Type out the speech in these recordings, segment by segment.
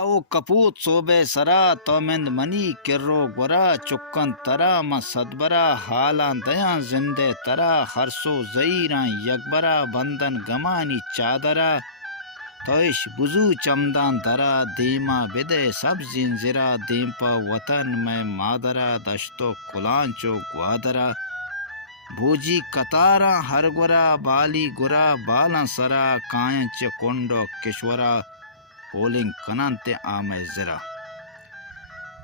او کپوت صوبے سرا تومند منی کرو گورا چکن ترا ما صدبرا حالان دیاں زندے ترا خرسو زیراں یکبرا بندن گمانی چادرا توش بزو چمدان درا دیما بدے سب زنزرا دیم پا وطن میں مادرا دشتو کلانچو گوادرا بوجی کتارا ہر گورا بالی گورا بالاں سرا کائنچ کنڈو کشورا پولنگ کنانتے آمے زرا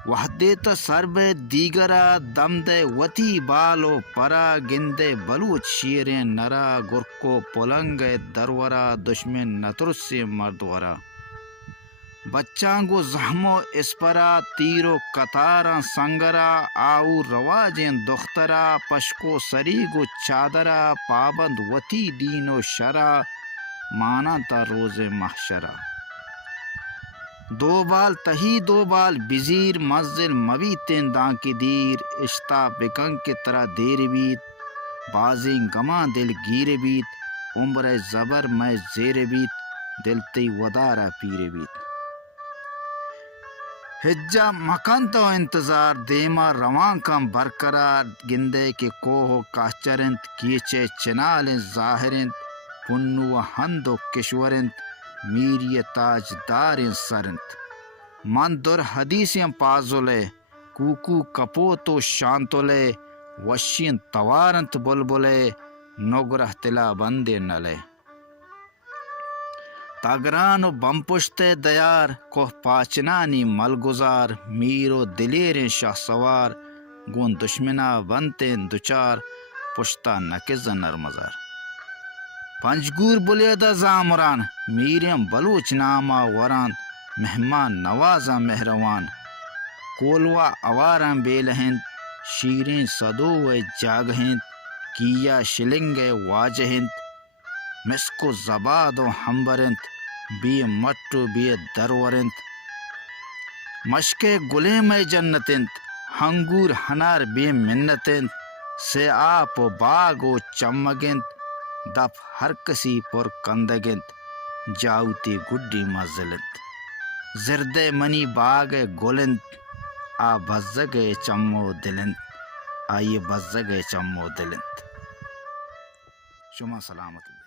وحدیت سرب دیگرا دم دے وتی بالو پرا گندے بلوچ شیریں نرا گرکو پولنگ درورا دشمن نترسی مردورا بچانگو زہمو اسپرا تیرو کتارا سنگرا آؤ رواجیں دخترا پشکو سریگو چادرا پابند وتی دینو شرا مانا تا روز محشرا دو بال تہی دو بال بزیر مزل مویتیں دان کی دیر اشتا بکن کی طرح دیر بیت بازیں گما دل گیر بیت عمر زبر میں زیر بیت دلتی ودارا پیر بیت ہجا مکان تو انتظار دیما روان کم برقرار گندے کے کوہ کاچرنت کیچے چنال ظاہرنت پنو ہندو کشورنت میری تاج دار سرنت من در حدیثیں پازولے کوکو کپوتو شانتولے وشین توارنت بلبلے نگرہ تلا بندے نلے تاگرانو بمپشتے دیار کوہ پاچنانی ملگزار میرو دلیر شاہ سوار گون دشمنا بنتے دچار پشتا نکز نرمزار پنجگور بلیدہ زامران میریم بلوچ ناما وران مہمان نوازاں مہروان کولوا اواراں بیلہند شیریں صدوے جاگہند کیا شلنگے واجہند مسکو زبادو ہمبرند بی مٹو بی درورند مشکے گلے میں جنتند ہنگور ہنار بی منتند سے آپ باغو چمگند دپ ہر کسی پر کندگند جاؤتی گڈی مزلند زردے منی باغ گلند آ بزگے چمو دلند آئیے بزگے چمو دلند شما سلامت